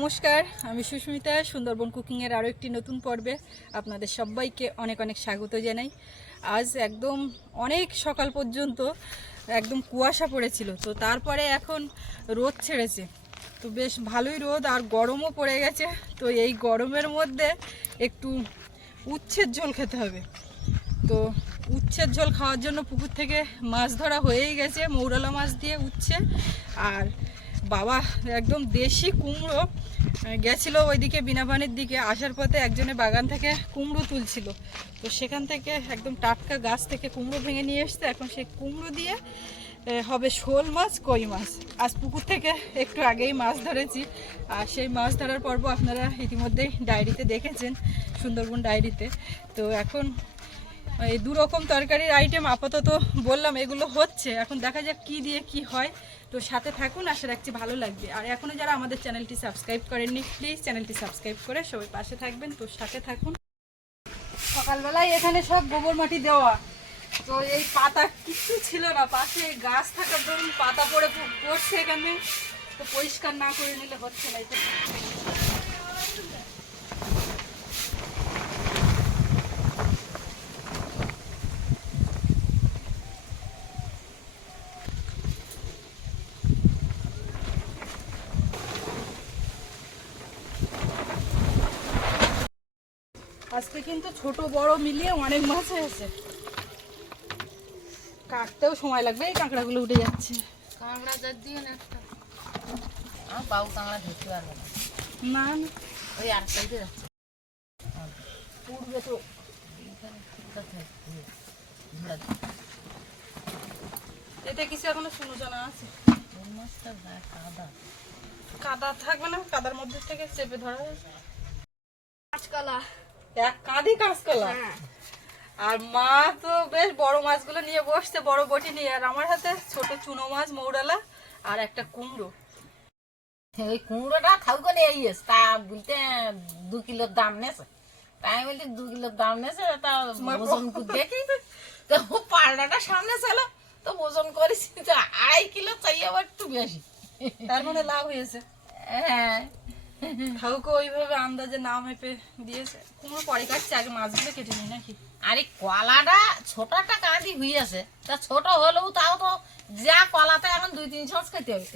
নমস্কার, আমি সুস্মিতা, সুন্দরবন কুকিংয়ের আরও একটি নতুন পর্বে আপনাদের সবাইকে অনেক অনেক স্বাগত জানাই। আজ একদম অনেক সকাল পর্যন্ত একদম কুয়াশা পড়েছিল, তো তারপরে এখন রোদ ছেড়েছে। তো বেশ ভালোই রোদ আর গরমও পড়ে গেছে, তো এই গরমের মধ্যে একটু উচ্ছের ঝোল খেতে হবে। তো উচ্ছের ঝোল খাওয়ার জন্য পুকুর থেকে মাছ ধরা হয়েই গেছে, মৌরলা মাছ দিয়ে উচ্ছে আর বাবা, একদম দেশি কুমড়ো গেছিল ওইদিকে বিনাপানির দিকে, আসার পথে একজনের বাগান থেকে কুমড়ো তুলছিল। তো সেখান থেকে একদম টাটকা গাছ থেকে কুমড়ো ভেঙে নিয়ে এসছে। এখন সেই কুমড়ো দিয়ে হবে শোল মাছ, কই মাছ। আজ পুকুর থেকে একটু আগেই মাছ ধরেছি। আর সেই মাছ ধরার পর্ব আপনারা ইতিমধ্যেই ডায়েরিতে দেখেছেন, সুন্দরবন ডায়েরিতে। তো এখন এই দু রকম তরকারির আইটেম আপাতত বললাম, এগুলো হচ্ছে। এখন দেখা যাক কি দিয়ে কি হয়। তো সাথে থাকুন, আশা রাখছি ভালো লাগবে। আর এখনও যারা আমাদের চ্যানেলটি সাবস্ক্রাইব করেননি প্লিজ চ্যানেলটি সাবস্ক্রাইব করে সবাই পাশে থাকবেন। তো সাথে থাকুন। সকালবেলায় এখানে সব গোবর মাটি দেওয়া। তো এই পাতা কিছু ছিল না। পাশে গাছ থাকার ধরুন, পাতা পড়ে পড়ছে এখানে। তো পরিষ্কার না করে নিলে হচ্ছে না। আজকে কিন্তু ছোট বড় মিলিয়ে অনেক মাছ হয়েছে। কাটতেও সময় লাগবে এই কাঁকড়াগুলো উঠে যাচ্ছে। কাঁকড়া জাত দিয়ে না বাবু কাঁকড়া ধরতে পারবে না। না ওই আর সাইডে যাচ্ছে উঠবে তো। এতে কিছু এখনও শুনো জানা আছে? কাদা। কাদা থাকবে না কাদার মধ্যে থেকে চেপে ধরা। কাঁচকলা। এক কাঁদি কাঁচকলা? আর মা তো বেশ বড় মাছগুলো নিয়ে বসছে বড় বটি নিয়ে। আর আমার হাতে ছোট চুনো মাছ মৌরালা আর একটা কুমড়ো। ওই কুমড়োটা এই এস, তা বলতে দু কিলোর দাম নেছে। তাই বলছি দু কিলোর দাম নেছে তা ওজন দেখি তো। পাল্টাটা সামনে ছিল তো ওজন করেছি তো আড়াই কিলো চাই আবার একটু বেশি। তার মানে লাভ হয়েছে। হ্যাঁ। ঠাকুরকে ওইভাবে আন্দাজে না মেপে দিয়েছে। কুমড়ো পরে কাটছে আগে মাছগুলো কেটে নিই নাকি? আরে কলাটা একটা কাঁদি আছে। তা ছোট হলেও তাও তো যা কলাতে এখন দুই তিন ছস খেতে হবে।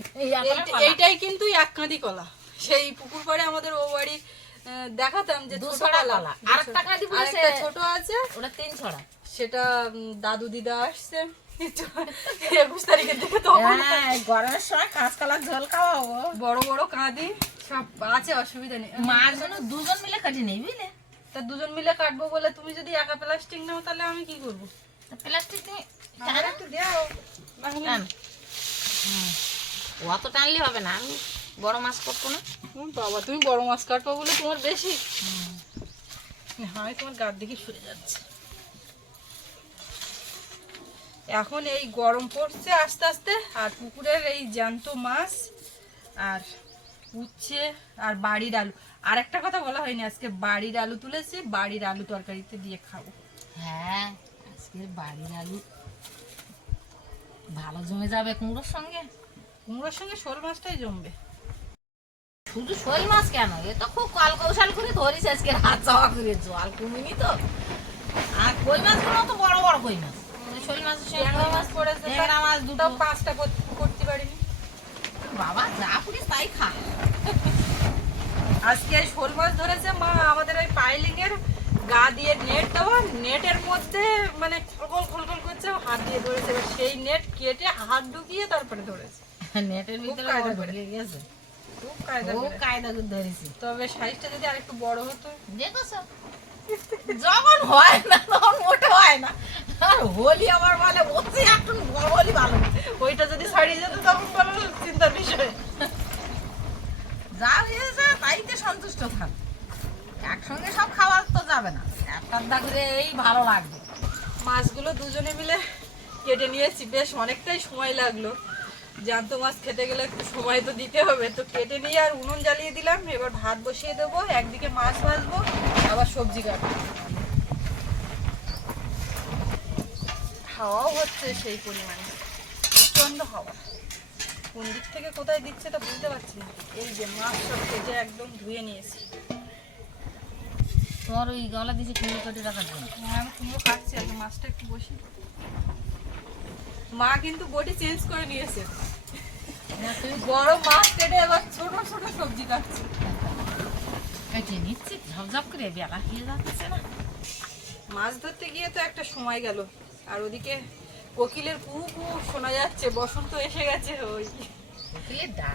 এইটাই কিন্তু এক কাঁদি কলা। সেই পুকুর পাড়ে আমাদের ও বাড়ি দেখাতাম যে ছোট কলা। কলা। আরেকটা কাঁদি ছোট আছে। ওটা তিন ছড়া। সেটা দাদু দিদা আসছে। একুশ তারিখের দিকে তখন হ্যাঁ গরমের সময় কাঁচকলার ঝোল খাওয়াবো। বড় বড় কাঁদি সব আছে অসুবিধা নেই। মার জন্য দুজন মিলে কাটি নেই বুঝলে? তা দুজন মিলে কাটবো বলে তুমি যদি একা প্লাস্টিক নাও তাহলে আমি কি করব? প্লাস্টিক দাও। অত টানলে হবে না আমি বড় মাছ করব না। বাবা তুমি বড় মাছ কাটবো বলে তোমার বেশি। হ্যাঁ তোমার গার দিকে সরে যাচ্ছে। এখন এই গরম পড়ছে আস্তে আস্তে আর পুকুরের এই জ্যান্ত মাছ আর উচ্ছে আর বাড়ির আলু। আর একটা কথা বলা হয়নি আজকে বাড়ির আলু তুলেছি বাড়ির আলু তরকারিতে দিয়ে খাব। হ্যাঁ আজকে বাড়ির আলু ভালো জমে যাবে কুমড়োর সঙ্গে? কুমড়োর সঙ্গে শোল মাছটাই জমবে। শুধু শোল মাছ কেন? এ তো খুব কল কৌশল করে ধরিস আজকে হাত চাওয়া করে জল কমিনি তো। আর কই মাছগুলো তো বড় বড় কই মাছ? শোল মাছের ট্যাংরা মাছ পড়েছে ট্যাংরা মাছ দুটো। পাঁচটা করতে পারিনি। বাবা যা পুরিস তাই খা। আজকে শোল মাছ ধরেছে মা আমাদের ওই পাইলিং এর গা দিয়ে নেট দেওয়া নেটের মধ্যে মানে খলকল খলকল করছে হাত দিয়ে ধরেছে। এবার সেই নেট কেটে হাত ঢুকিয়ে তারপরে ধরেছে। নেটের ভিতরে কায়দা করে। গেছে। খুব কায়দা খুব কায়দা করে ধরেছি। তবে সাইজটা যদি আরেকটু বড় হতো। দেখেছ যখন হয় না, তখন মোটে হয় না। আর হোলি আমার বলে বলছি এখন হোলি ভালো ওইটা যদি ছাড়িয়ে যেত, তখন বলো চিন্তার বিষয়। যা হয়েছে, তাইতে সন্তুষ্ট থাক। একসঙ্গে সব খাওয়া তো যাবে না। একটা আধা এই ভালো লাগবে। মাছগুলো দুজনে মিলে কেটে নিয়েছি। বেশ অনেকটাই সময় লাগল। জ্যান্ত মাছ খেতে গেলে একটু সময় তো দিতে হবে। তো কেটে নিয়ে আর উনুন জ্বালিয়ে দিলাম এবার ভাত বসিয়ে দেবো একদিকে মাছ ভাজবো আবার সবজি কাটবো। হাওয়াও হচ্ছে সেই পরিমাণে প্রচণ্ড হাওয়া। কোন দিক থেকে কোথায় দিচ্ছে তা বুঝতে পারছি না। এই যে মাছ সব কেটে একদম ধুয়ে নিয়েছি। তোমার ওই গলা দিয়েছে কুমড়ো কেটে রাখার জন্য। হ্যাঁ আমি কুমড়ো কাটছি আগে মাছটা একটু বসি। মা কিন্তু বডি চেঞ্জ করে নিয়েছে। বড় মাছ কেটে এবার ছোট ছোট সবজি কাটছে। কেটে নিচ্ছি ঝপঝপ করে বেলা খেয়ে যাচ্ছে না। মাছ ধরতে গিয়ে তো একটা সময় গেল। আর ওদিকে কোকিলের কু কু শোনা যাচ্ছে বসন্ত এসে গেছে ওই। যা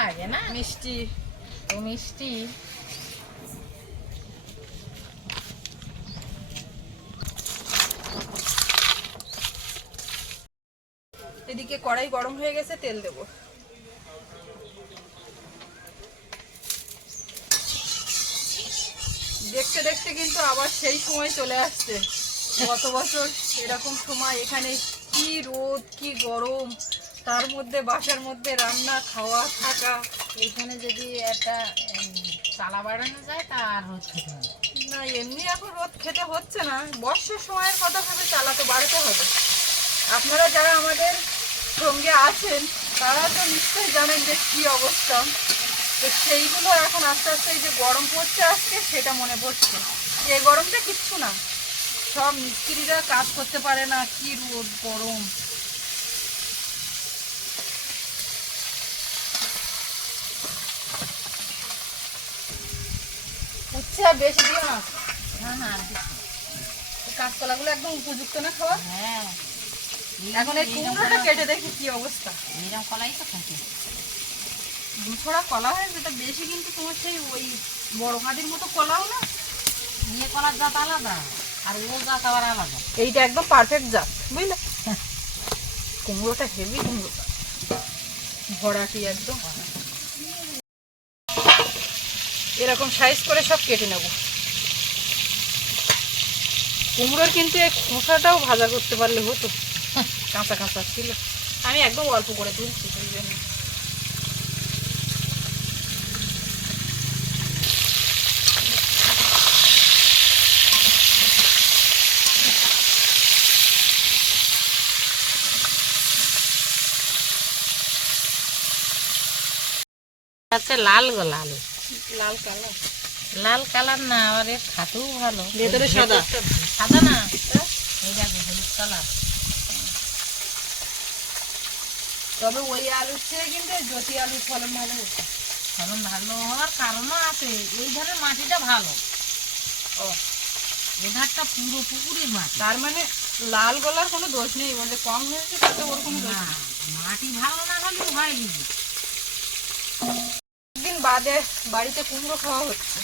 লাগে না। মিষ্টি। ও মিষ্টি। এদিকে কড়াই গরম হয়ে গেছে তেল দেব। দেখতে দেখতে কিন্তু আবার সেই সময় চলে আসছে। গত বছর এরকম সময় এখানে কি রোদ কি গরম তার মধ্যে বাসার মধ্যে রান্না খাওয়া থাকা এখানে যদি একটা চালা বাড়ানো যায় তা আর হচ্ছে না। না এমনি এখন রোদ খেতে হচ্ছে না। বর্ষার সময়ের কথা ভেবে চালাতে বাড়াতে হবে। আপনারা যারা আমাদের সঙ্গে আছেন, তারা তো নিশ্চয়ই জানেন যে কি অবস্থা। তো সেইগুলো এখন আস্তে আস্তে এই যে গরম পড়ছে আজকে, সেটা মনে পড়ছে। এই গরমটা কিচ্ছু না। সব মিস্ত্রিরা কাজ করতে পারে না, কি রোদ, গরম। উচ্ছে বেশি দিও না। হ্যাঁ। এই কাঁচকলাগুলো একদম উপযুক্ত না খাওয়া? হ্যাঁ। এখন এই কুমড়োটা কেটে দেখি কি অবস্থা। এরকম কলাই তো থাকে। দুছড়া কলা হয় যেটা বেশি কিন্তু তোমার সেই ওই বড় কাঁদির মতো কলাও না? ইয়ে কলার জাত আলাদা আর ও জাত আবার আলাদা। এইটা একদম পারফেক্ট জাত বুঝলে? কুমড়োটা হেভি কুমড়োটা। ভরাটি একদম? এরকম সাইজ করে সব কেটে নেব। কুমড়োর কিন্তু এই খোসাটাও ভাজা করতে পারলে হতো। কাঁচা কাঁচা ছিল। আমি একদম অল্প করে তুলছি ওই জন্য। আছে লাল গো লাল। লাল কালার। লাল কালার না আবার এর খাতেও ভালো। ভেতরে সাদা। সাদা না? এই দেখো হলুদ কালার। তবে ওই আলুর চেয়ে কিন্তু জ্যোতি আলুর ফলন ভালো হচ্ছে। ফলন ভালো হওয়ার কারণও আছে এই ধারের মাটিটা ভালো। ও। এই ধারটা পুরো পুকুরের মাটি। তার মানে লাল গলার কোনো দোষ নেই বলতে কম হয়েছে তাতে ওর কোনো দোষ মাটি ভালো না হলেও হয় দিদি একদিন বাদে বাড়িতে কুমড়ো খাওয়া হচ্ছে।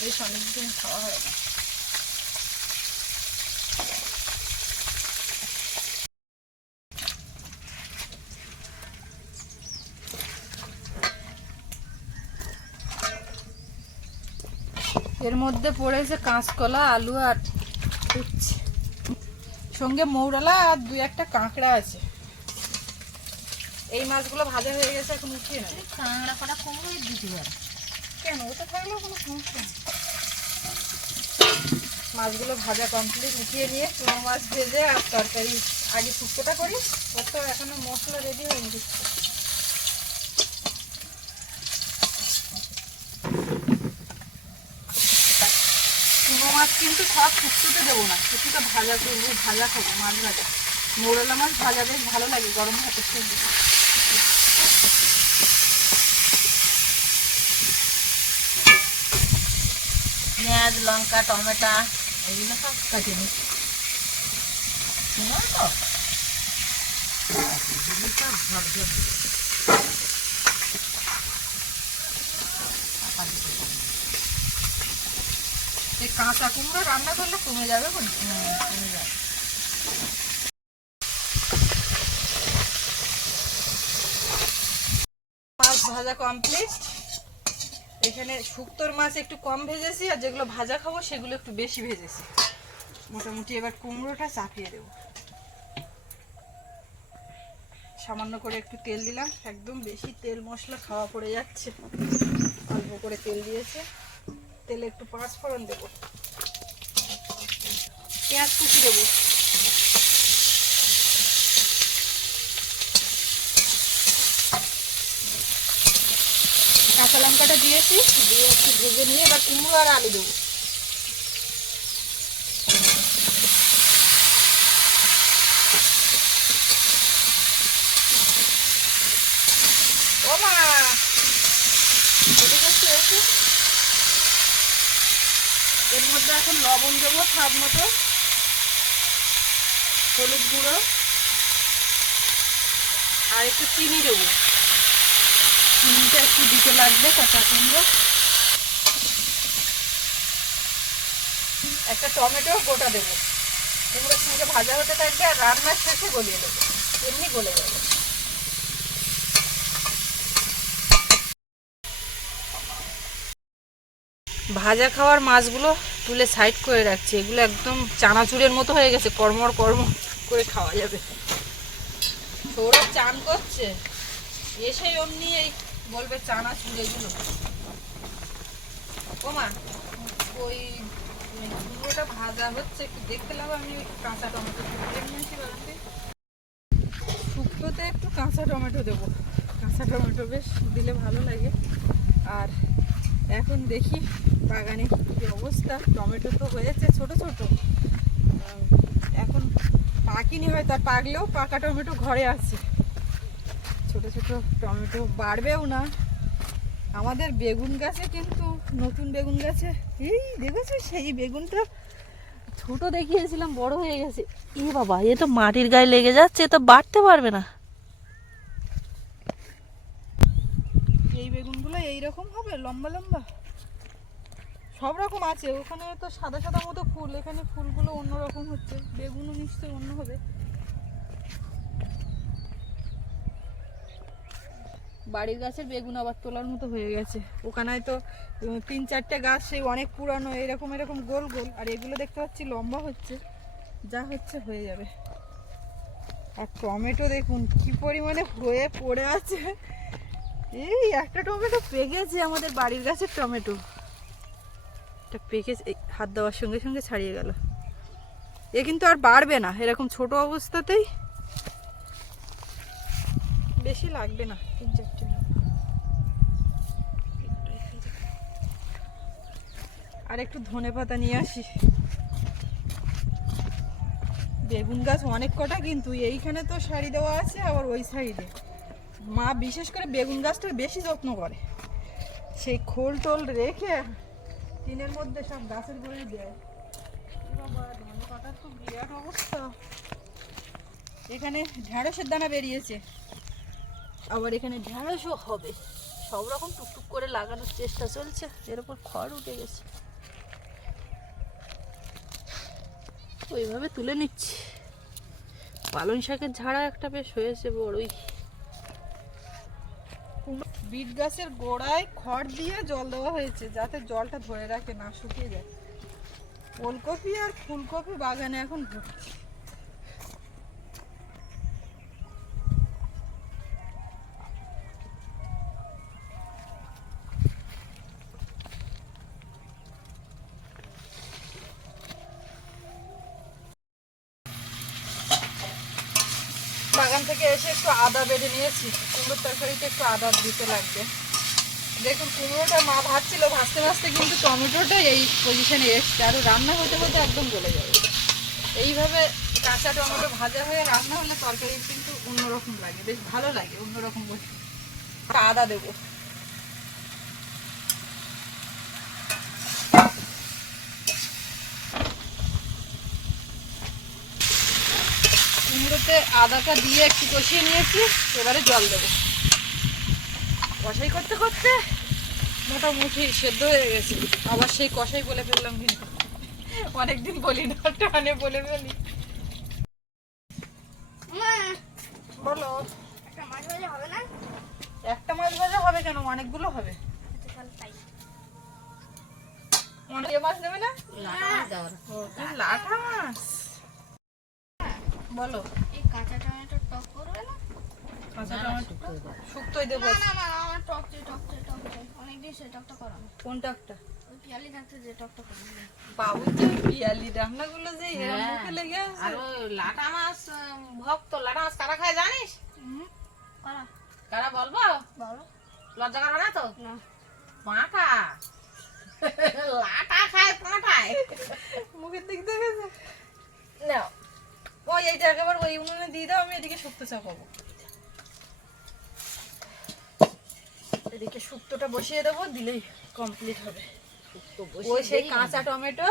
বেশ অনেকদিন খাওয়া হয় না মধ্যে পড়েছে কাঁচকলা আলু আর উচ্ছে। সঙ্গে মৌরালা আর দু একটা কাঁকড়া আছে। এই মাছগুলো ভাজা হয়ে গেছে এখন উঠিয়ে নেবে। কাঁকড়া কটা কুমড়োই দিতে পারে। কেন? ওটা থাকলেও কোনো সমস্যা নেই। মাছগুলো ভাজা কমপ্লিট উঠিয়ে নিয়ে চুনো মাছ ভেজে আর তরকারি আগে শুক্তোটা করি। ওর তো এখনও মশলা রেডি হয়ে হয়নি কিছু চুনো মাছ কিন্তু সব শুক্তোতে দেবো না। কিছুটা ভাজা করব ভাজা খাব মাছ ভাজা। মোরলা মাছ ভাজা বেশ ভালো লাগে গরম ভাতের সঙ্গে পেঁয়াজ লঙ্কা টমেটো এগুলো সব কাটিয়ে শুনুন তো সব ঝরঝর দিবে। চাপা দিতে হবে। এই কাঁচা কুমড়ো রান্না করলে কমে যাবে কমে যাবে। মাছ ভাজা কমপ্লিট এখানে শুক্তোর মাছ একটু কম ভেজেছি আর যেগুলো ভাজা খাব সেগুলো একটু বেশি ভেজেছি। মোটামুটি এবার কুমড়োটা চাপিয়ে দেবো। সামান্য করে একটু তেল দিলাম। একদম বেশি তেল মশলা খাওয়া পড়ে যাচ্ছে। অল্প করে তেল দিয়েছে। তেলে একটু পাঁচ ফোড়ন দেবো। পেঁয়াজ কুচি দেবো। কাঁচা লঙ্কাটা দিয়েছি, দিয়ে একটু ভেজে নিয়ে এবার কুমড়ো আর আলু দেবো। এখন লবণ দেবো, স্বাদ মতো। হলুদ গুঁড়ো। আর একটু চিনি দেবো। চিনিটা একটু দিতে লাগবে, কাঁচা কুমড়ো। একটা টমেটো গোটা দেবো। কুমড়োর সঙ্গে ভাজা হতে থাকবে আর রান্নার শেষে গলিয়ে দেবো। এমনি গলে যাবে। ভাজা খাওয়ার মাছগুলো তুলে সাইড করে রাখছি। এগুলো একদম চানাচুরের মতো হয়ে গেছে। কর্মর কর্ম করে খাওয়া যাবে। সৌরভ চান করছে। এসে অমনি এই বলবে চানাচুর এগুলো। ওমা ওই কুমড়োটা ভাজা হচ্ছে, একটু দেখতে লাগবে আমি ওই কাঁচা টমেটো নিয়েছি বাড়িতে। শুক্তোতে একটু কাঁচা টমেটো দেবো। কাঁচা টমেটো বেশ দিলে ভালো লাগে। আর এখন দেখি বাগানে কি অবস্থা। টমেটো তো হয়েছে ছোট ছোট। এখন পাকিনি হয়তো, আর পাকলেও পাকা টমেটো ঘরে আছে। ছোট ছোট টমেটো বাড়বেও না। আমাদের বেগুন গাছে কিন্তু, নতুন বেগুন গাছে, এই দেখেছ সেই বেগুনটা? ছোট দেখিয়েছিলাম, বড় হয়ে গেছে। এ বাবা, এ তো মাটির গায়ে লেগে যাচ্ছে, এ তো বাড়তে পারবে না এই বেগুনগুলো এইরকম হবে? লম্বা লম্বা? সব রকম আছে। ওখানে তো সাদা সাদা মতো ফুল। এখানে ফুলগুলো অন্যরকম হচ্ছে। বেগুনও নিশ্চয়ই অন্য হবে। বাড়ির গাছের বেগুন আবার তোলার মতো হয়ে গেছে। ওখানে তো তিন, চারটে গাছ, সেই অনেক পুরানো। এরকম এরকম গোল গোল। আর এগুলো দেখতে পাচ্ছি লম্বা হচ্ছে। যা হচ্ছে, হয়ে যাবে। আর টমেটো দেখুন, কি পরিমাণে হয়ে পড়ে আছে। এই একটা টমেটো পেকেছে আমাদের বাড়ির গাছের টমেটো। এটা পেকেছে হাত দেওয়ার সঙ্গে সঙ্গে ছাড়িয়ে গেল। এ কিন্তু আর বাড়বে না, এরকম ছোট অবস্থাতেই বেশি লাগবে না, তিন চারটে। আর একটু ধনে পাতা নিয়ে আসি। বেগুন গাছ অনেক কটা কিন্তু এইখানে তো শাড়ি দেওয়া আছে, আবার ওই সাইডে। মা বিশেষ করে বেগুন গাছটার বেশি যত্ন করে। সেই খোল টোল রেখে টিনের মধ্যে সব গাছের গোড়ায় দেয়। তো বিরাট অবস্থা। এখানে ঢ্যাঁড়সের দানা বেরিয়েছে। আবার এখানে ঢ্যাঁড়সও হবে। সব রকম টুকটুক করে লাগানোর চেষ্টা চলছে। এর উপর খড় উঠে গেছে। ওইভাবে তুলে নিচ্ছি। পালং শাকের ঝাড়া একটা বেশ হয়েছে বড়ই। বিট গাছের গোড়ায় খড় দিয়ে জল দেওয়া হয়েছে, যাতে জলটা ধরে রাখে, না শুকিয়ে যায়। ওলকপি আর ফুলকপি বাগানে এখন ভর্তি। বেঁধে নিয়েছি। কুমড়োর তরকারিতে একটু আদা দিতে লাগবে। দেখুন, কুমড়োটা মা ভাজছিল, ভাজতে ভাজতে কিন্তু টমেটোটাই এই পজিশনে এসছে। আর রান্না হতে হতে একদম গলে যাবে। এইভাবে কাঁচা টমেটো ভাজা হয়ে রান্না হলে তরকারি কিন্তু অন্যরকম লাগে। বেশ ভালো লাগে অন্যরকম আদা দেবো। কুমড়োতে আদাটা দিয়ে একটু কষিয়ে নিয়েছি এবারে জল দেবো। কষাই করতে করতে মোটামুটি সেদ্ধ হয়ে গেছে। আবার সেই কষাই বলে ফেললাম কিন্তু। অনেকদিন বলি না টানে বলে ফেলি। বলো। একটা মাছ ভাজা হবে না? একটা মাছ ভাজা হবে কেন? অনেকগুলো হবে। মাছ নেবে না? লাঠা মাছ? বলো। কাঁচা টমেটো টক করবে না? কাঁচা না, না, টমেটো শুক্তোই দেবো। না না না আমার টক চাই টক চাই টক চাই অনেকদিন সে টকটা করানো কোনটা একটা পিয়ালি থাকতে যে টকটা করানো বাবু তো পিয়ালি রান্নাগুলো যে এরম। মুখে লেগে আছে। আর লাটা মাছ ভক্ত লাটা মাছ কারা খায় জানিস? করা? কারা বলব? বলো। লজ্জা করবে না তো? না। পাঁটা। লাটা খায় পাঁটায়। মুখের দিক দেখেছে? না ওই এইটা একেবারে ওই উনুনে দিয়ে দাও আমি এদিকে শুক্তো চাপাবো এদিকে শুক্তোটা বসিয়ে দেবো দিলেই কমপ্লিট হবে। ওই সেই কাঁচা টমেটো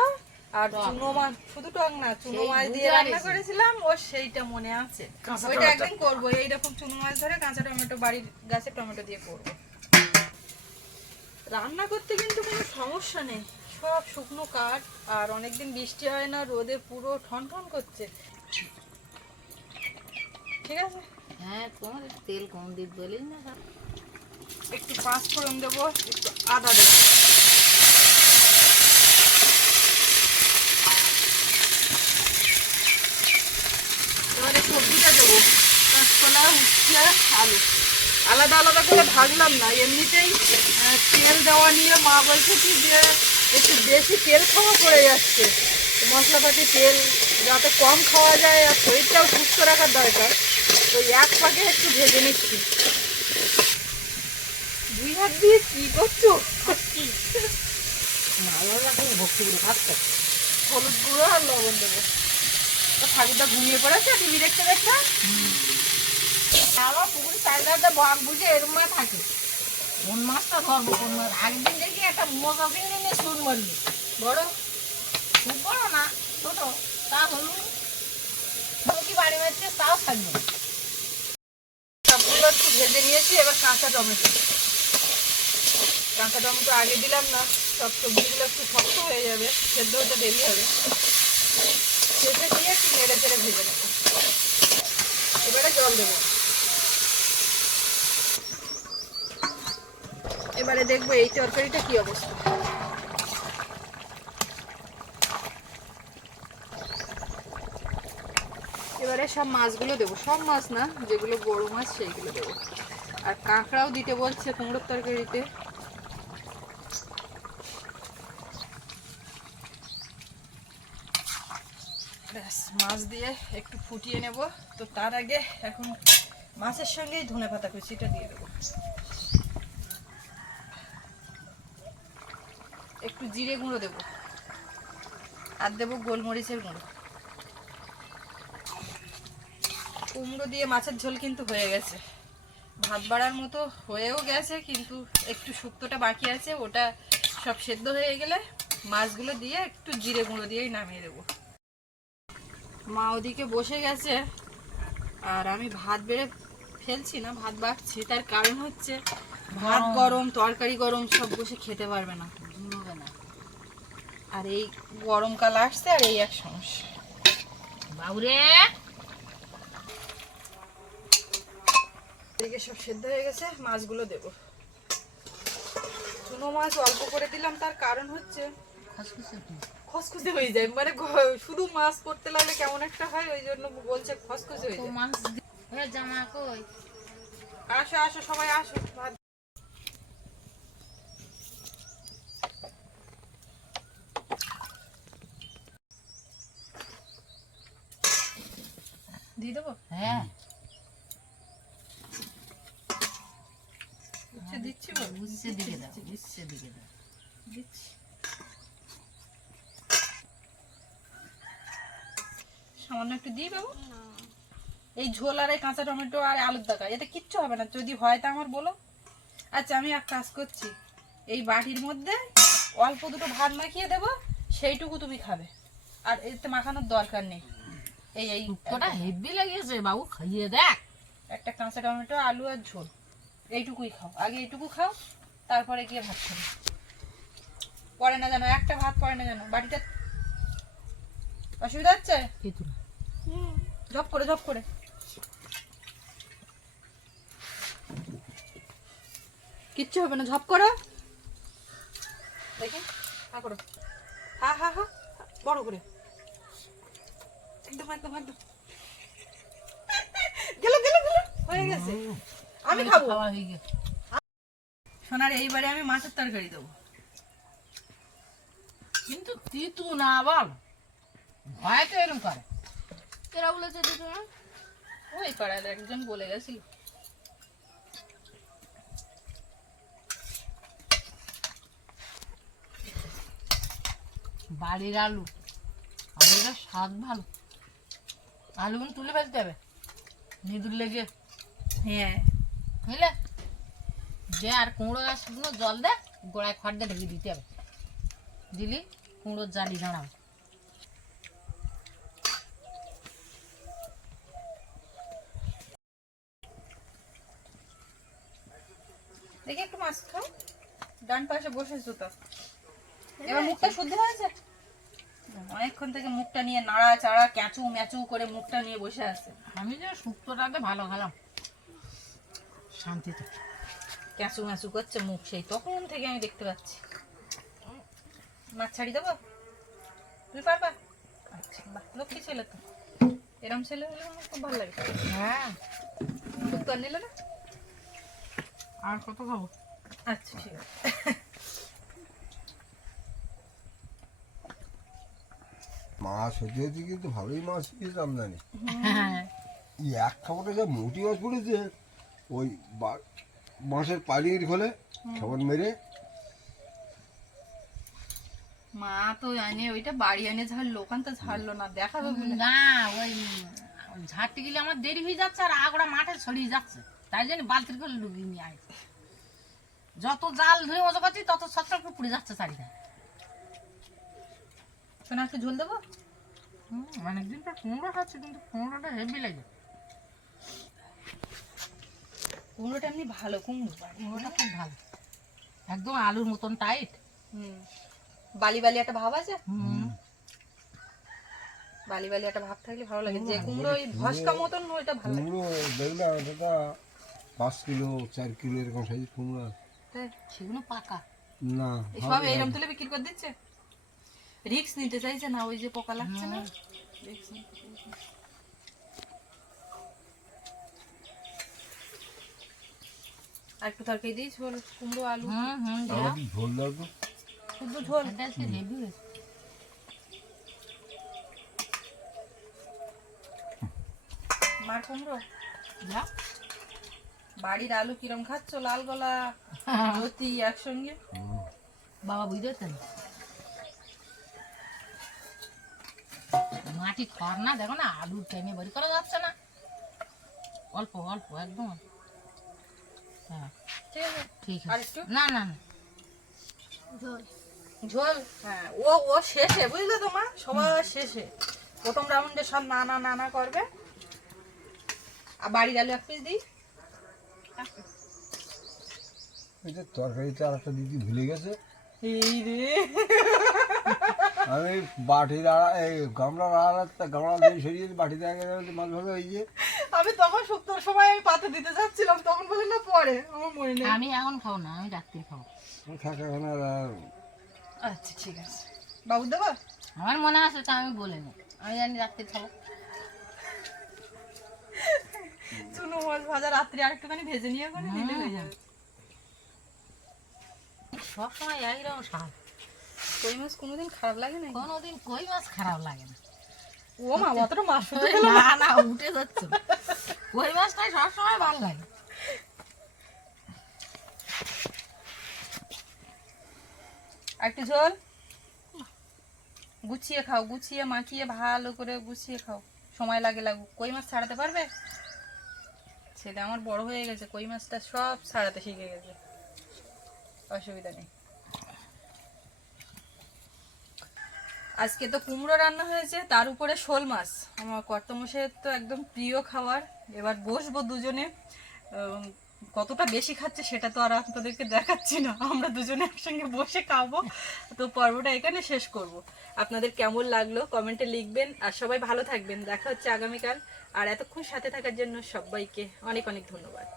আর চুনো মাছ শুধু টক না চুনো মাছ দিয়ে রান্না করেছিলাম ও সেইটা মনে আছে। ওইটা একদিন করব এইরকম চুনো মাছ ধরে কাঁচা টমেটো বাড়ির গাছের টমেটো দিয়ে করব। রান্না করতে কিন্তু কোনো সমস্যা নেই। সব শুকনো কাঠ আর অনেকদিন বৃষ্টি হয় না রোদে পুরো ঠন ঠন করছে। ঠিক আছে? হ্যাঁ একটু তেল কম দিত বলেই না একটু পাঁচ ফোড়ন দেবো একটু আদা দেবো। এবারে সবজিটা দেবো। কাঁচকলা উচ্ছে আলু। আলাদা আলাদা করে ভাজলাম না এমনিতেই তেল দেওয়া নিয়ে মা বলছে কি যে একটু বেশি তেল খাওয়া পড়ে যাচ্ছে। মশলাপাতি তেল যাতে কম খাওয়া যায় আর শরীরটাও সুস্থ রাখার দরকার। তো এক পাকে একটু ভেজে নিচ্ছি। দুই হাত দিয়ে কি করছ? ভালো লাগে ভক্তি করে খাচ্ছে হলুদ গুঁড়ো আর লবণ দেবো। ঠাকুরটা ঘুমিয়ে পড়েছে, টিভি দেখতে দেখতে? আমার পুকুরের চারিধারে বক বুঝে এরম মাছ থাকে। কোন মাছটা ধরবো, কোন মাছ? একদিন দেখি একটা মোজা চিংড়ি নিয়ে সুর মারলি। বড়? খুব বড় না, ছোট? একটু ভেজে নিয়েছি, এবার কাঁচা টমেটো। টমেটো আগে দিলাম না, সব একটু শক্ত হয়ে যাবে, সেদ্ধ হবে। নেড়ে চেড়ে ভেজে এবারে জল এবারে দেখব এই তরকারিটা কি অবস্থা এবারে সব মাছগুলো দেবো। সব মাছ না, যেগুলো বড় মাছ সেইগুলো দেবো। আর কাঁকড়াও দিতে বলছে কুমড়োর তরকারিতে। ব্যাস, মাছ দিয়ে একটু ফুটিয়ে নেব। তো তার আগে এখন মাছের সঙ্গেই ধনে পাতা কুচিটা দিয়ে দেবো। একটু জিরে গুঁড়ো দেবো। আর দেবো গোলমরিচের গুঁড়ো। কুমড়ো দিয়ে মাছের ঝোল কিন্তু হয়ে গেছে। ভাত বাড়ার মতো হয়েও গেছে কিন্তু একটু শুক্তোটা বাকি আছে ওটা সব সেদ্ধ হয়ে গেলে মাছগুলো দিয়ে একটু জিরে গুঁড়ো দিয়েই নামিয়ে দেবো। মা ওদিকে বসে গেছে আর আমি ভাত বেড়ে ফেলছি না ভাত বাড়ছি। তার কারণ হচ্ছে ভাত গরম তরকারি গরম সব বসে খেতে পারবে না। ঘুমোবে না। আর এই গরমকাল আসছে আর এই এক সমস্যা। বাবুরে! এদিকে সব সেদ্ধ হয়ে গেছে মাছগুলো দেবো। চুনো মাছ অল্প করে দিলাম তার কারণ হচ্ছে খসখসে হয়ে যায় মানে শুধু মাছ করতে লাগলে কেমন একটা হয় ওই জন্য বলছে খসখসে হয়ে যায়। মাছ দি- জামা কই? আসো আসো সবাই আসো ভাত দিয়ে দেবো? হ্যাঁ। উচ্ছে দিচ্ছি উচ্ছে দিকে দাও উচ্ছে দিকে দাও দিচ্ছি সামান্য একটু দিয়ে দেবো? এই ঝোল আর এই কাঁচা টমেটো আর আলুর দাকা এতে কিচ্ছু হবে না। যদি হয় তা আমার বলো। আচ্ছা আমি এক কাজ করছি। এই বাটির মধ্যে অল্প দুটো ভাত মাখিয়ে দেবো সেইটুকু তুমি খাবে। আর এতে মাখানোর দরকার নেই। এই এই কটা হেভি লাগিয়েছে বাবু খাইয়ে দেখ। একটা কাঁচা টমেটো আলু আর ঝোল। এইটুকুই খাও। আগে এইটুকু খাও তারপরে গিয়ে ভাত খাবে। পরে না জানো একটা ভাত পরে না জানো। বাটিটা অসুবিধা হচ্ছে? ঝপ করে ঝপ করে। কিচ্ছু হবে না ঝপ করো। দেখি হা করো। হা হা হা বড় করে। একদম একদম একদম। গেল গেল গেল। হয়ে গেছে। আমি খাব। সোনার এইবারে আমি মাছের তরকারি দেবো। কিন্তু তিতু না বল ভয় তো এরকম করে। কেরা বলেছে ওই পাড়ার একজন বলে বাড়ির আলু আলুটা স্বাদ ভালো। আলুগুলো তুলে ফেলতে হবে। নিদুর লেগে। হ্যাঁ। বুঝলে? যে আর কুমড়ো গাছগুলো জল দে, গোড়ায় খড় দিয়ে ঢেকে দিতে হবে। দিলি কুমড়োর জালি দাঁড়াবে দেখি একটু মাছ খাও। ডান পাশে বসেছো তো। এবার মুখটা শুদ্ধ হয়েছে? অনেকক্ষণ থেকে মুখটা নিয়ে নাড়া চাড়া ক্যাঁচু ম্যাচু করে মুখটা নিয়ে বসে আছে। আমি যে শুক্তোটাতে ভালো খেলাম। শান্তিতে। ক্যাঁচু ম্যাচু করছে মুখ সেই তখন থেকে আমি দেখতে পাচ্ছি। মাছ ছাড়ি দেবো? তুমি পারবা? আচ্ছা বাহ লক্ষ্মী ছেলে তো। এরম ছেলে হলে আমার খুব ভালো লাগে। হ্যাঁ। খুব তো আর না? আর কত খাব? আচ্ছা ঠিক আছে। মাছ হতে হতে কিন্তু ভালোই মাছ পেয়েছে আমদানি। হ্যাঁ। এক খাবারে যা মোটি মাছ পড়েছে। ওই বাঁশের পানির খোলে খাবার মেরে। মা তো এনে ওইটা বাড়ি এনে ঝাড়লো ওখান তো ঝাড়লো না দেখাবে বলে। না ওই ঝাড়তে গেলে আমার দেরি হয়ে যাচ্ছে আর আগড়া মাঠে ছড়িয়ে যাচ্ছে। তাই জন্য বালতির করে লুকিয়ে নিয়ে আসছে যত জাল ধুয়ে মজা করছি তত করে পুড়ে যাচ্ছে শোনা একটু ঝোল দেবো? অনেকদিন পর কুমড়ো খাচ্ছে কিন্তু কুমড়োটা হেভি লাগে। কুমড়োটা এমনি ভালো কুমড়ো কুমড়োটা খুব ভালো। একদম আলুর মতন টাইট হুম। বালি বালি একটা ভাব আছে? হুম। বালি বালি একটা ভাব থাকলে ভালো লাগে। যে কুমড়ো ওই ভস্কা মতন ওইটা ভালো লাগে। কুমড়ো দেখলাম পাঁচ কিলো চার কিলো এরকম সাইজ কুমড়ো হ্যাঁ, সেগুলো পাকা। না সব এইরকম তুলে বিক্রি করে দিচ্ছে? রিক্স নিতে চাইছে না ওই যে পোকা লাগছে না? রিক্স নিতে চাইছে না। আর একটু তরকারি দিই ঝোল কুমড়ো আলু। হুম হুম কি ঝোল দাও তো শুধু ঝোল আজকে হেভি হয়েছে মার কুমড়ো? যা বাড়ির আলু কিরম খাচ্ছ? লাল গলা জ্যোতি একসঙ্গে? বাবা বুঝতে পারছেন মাটি খড় না দেখো না আলু টেনে বাড়ি করা যাচ্ছে না। অল্প অল্প একদম অল্প। হ্যাঁ ঠিক আছে? ঠিক আর আছে না না না। ঝোল। ঝোল? হ্যাঁ ও ও শেষে বুঝলে তো মা? সবার শেষে। প্রথম রাউন্ডে সব নানা নানা করবে। আর বাড়ির আলু এক পিস দিই। তরকারিতে আর একটা দিদি ভুলে গেছে। এই রে। আমি বাটির আড়া এই গামলার আড়াতে গামলা দিয়ে সরিয়ে বাটিতে আগে মাছ ভাবে ওই যে আমি তখন শুক্তোর সময় আমি পাতে দিতে যাচ্ছিলাম তখন বলে না পরে আমার মনে নেই। আমি এখন খাব না আমি রাত্রে খাব। থাকা খানা আচ্ছা ঠিক আছে। বাবু দেবো আমার মনে আছে তো আমি বলিনি আমি জানি রাত্রে খাব। চুনো মাছ ভাজা রাত্রি আর একটুখানি ভেজে নিয়ে করে নিলে হয়ে যাবে। সবসময় একইরকম স্বাদ। কই মাছ কোনোদিন খারাপ লাগে না কোনোদিন কই মাছ খারাপ লাগে না। ও মা অতটা মাছ শুধু না? না উঠে যাচ্ছে। কই মাছটাই সবসময় ভালো লাগে। একটু ঝোল গুছিয়ে খাও গুছিয়ে মাখিয়ে ভালো করে গুছিয়ে খাও। সময় লাগে লাগুক। কই মাছ ছাড়াতে পারবে? ছেলে আমার বড় হয়ে গেছে কই মাছটা সব ছাড়াতে শিখে গেছে। অসুবিধা নেই। আজকে তো কুমড়ো রান্না হয়েছে, তার উপরে শোল মাছ। আমার কর্তমশের তো একদম প্রিয় খাবার। এবার বসবো দুজনে। কতটা বেশি খাচ্ছে সেটা তো আর আপনাদেরকে দেখাচ্ছি না। আমরা দুজনে একসঙ্গে বসে খাব। তো পর্বটা এখানে শেষ করব। আপনাদের কেমন লাগল কমেন্টে লিখবেন। আর সবাই ভালো থাকবেন। দেখা হচ্ছে আগামীকাল। আর এতক্ষণ সাথে থাকার জন্য সবাইকে অনেক অনেক ধন্যবাদ।